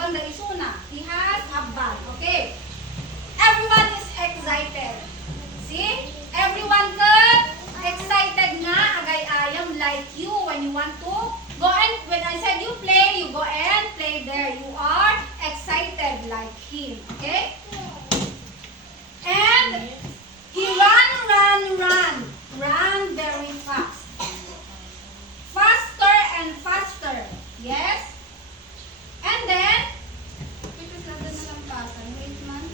napanda isuna. He has a bag. Okay. Everyone is excited. See? Everyone could excited nga agay ayam like you when you want to go and when I said you play, you go and play there. You are excited like him. Okay? And he ran very fast. Faster and faster. Yes? And then, ito sa na lang pasan. Wait man.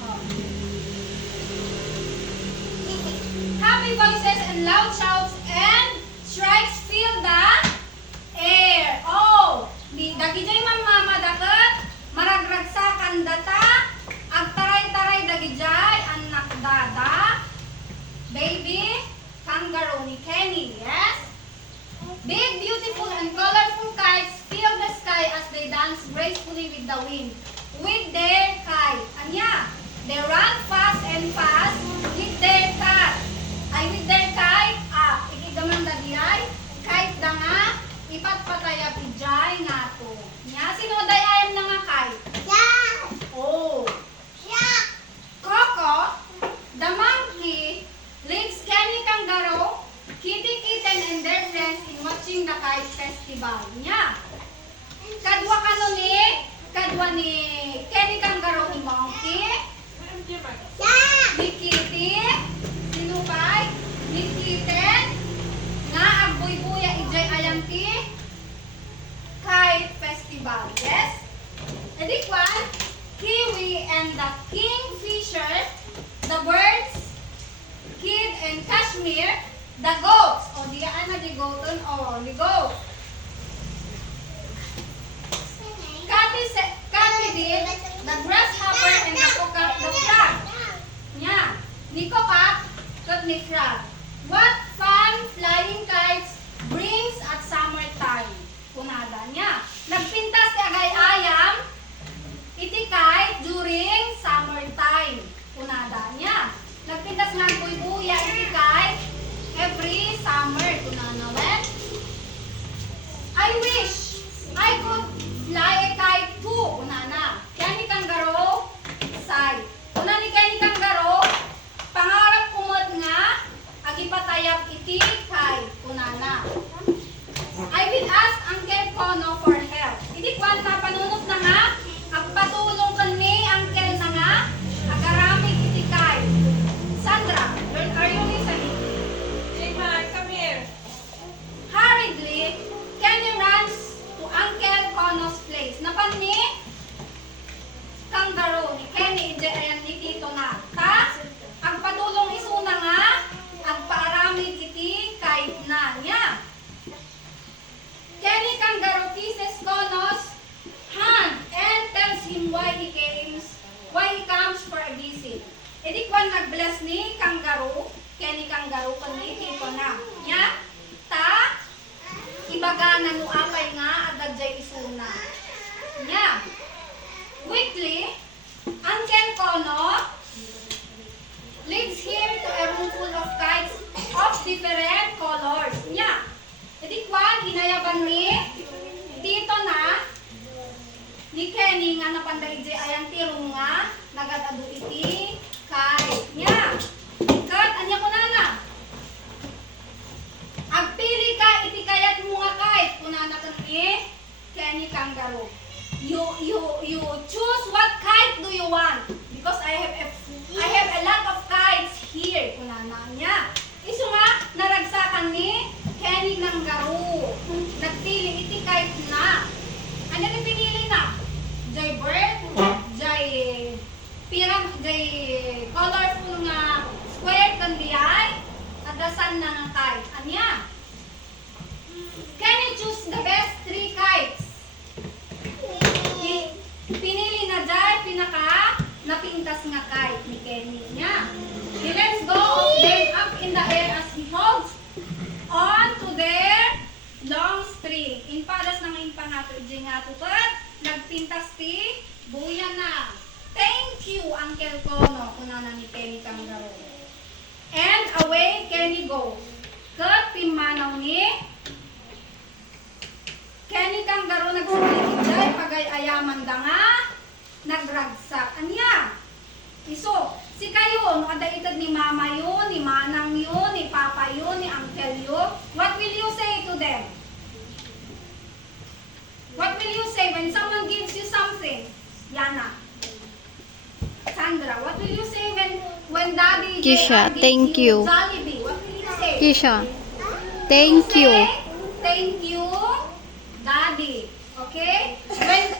Oh. Happy voices and loud shouts and strikes fill the air. Oh, dagi jay mama daket maragragsakan data agtaray-taray dagi jay anak dada baby kangaroo ni Kenny. Yes? Big, beautiful, and colorful kites fill the sky as they dance gracefully with the wind. With their kite. Anya, they run fast and fast with their kite. With their kite up. Ikigaman da diay. Kite da nga. Ipatpataya pijay nga to. Nya, sino day ayam na nga kite? Yeah. Oh. Yeah. Coco, the monkey, leads Kenny Kangaroo, Kitty Kitten and their friends in watching the kite festival. Nya. Kadwa ni Kenny Kangaroo ni Monkey, Yeah. ni Kitty, sinupay, ni Kitten, nga agbuy-buya ijay ayam ti kite festival. Yes? Edikwan, Kiwi and the kingfisher, the birds, Kid and Kashmir, the goats. O diyaan na di goaton o di goat. Cathy did, the grasshopper and the cock, the frog. Nya, ni cock kat ni frog. What fun flying kites brings at summertime. Kunada niya. Nagpintas ti agay ayam iti kite during summertime. Kunada niya. Nagpintas nga buy-buya iti kite every summer. Kunana wen. I wish I could fly a kite too. Kunana. Kenny Kangaroo say. Una ni Kenny Kangaroo pangarap kumot nga agipatayap iti kite. Kunana. I will ask Uncle Kono for help. Hindi kwan mapanunok na nga agpatulong kami Uncle na nga agaramig iti kite. Sandra, are you listening? Come here. Hurriedly, Kenny runs to Uncle Kono's place. Napan ni Kangaroo ni Kenny ayan ni Tito na. Ta, agpatulong isuna nga agpaaramid iti kite na niya. Kenny Kangaroo kisses Kono's hand and tells him why he comes for a visit. Edi kwan nag-bless ni Kangaroo, Kenny Kangaroo kundi Tito na. Nya, ta, ibaga na nuapay nga adadjay isuna. Nya, quickly, Uncle Kono leads him to a room full of kites of different colors. Nya, edi kwan hinayaban ni Tito na ni Kenny nga napanday jay ayang tirong nga nagadado iti kite. Nya, kat anya ko na. Agpili ka iti kayat mo nga kite kunana kani Kenny Kangaroo. You choose what kite do you want because I have a lot of kites here kunana niya. Isu nga naragsakan ni Kenny Kangaroo. Nagpili iti kite na. Ano ni pinili na? Jay bird, jay colorful nga square kandi ay adasan na nga kite. Anya? Kenny choose the best 3 kites. Pinili na jay pinaka napintas nga kite ni Kenny niya. He lets go of them up in the air as he holds on to their long string. Inpadas ng impangato nga tukat. Nagpintas ti buya na. Thank you, Uncle Kono, kunana ni Kenny Kangaroo. And away Kenny goes. Kat pimanaw ni Kenny Kangaroo nagsulit jay pag dagay ayaman da nga nagragsak. Anya? Iso, si kayo, no ada itad ni mama yun, ni manang yun, ni papa yun, ni uncle yun. What will you say to them? What will you say when someone gives you something? Yana. Sandra, what will you say when daddy Kisha, gives thank you. Jollibee? What will you say? Kisha, thank you. Say, thank you, daddy. Okay? When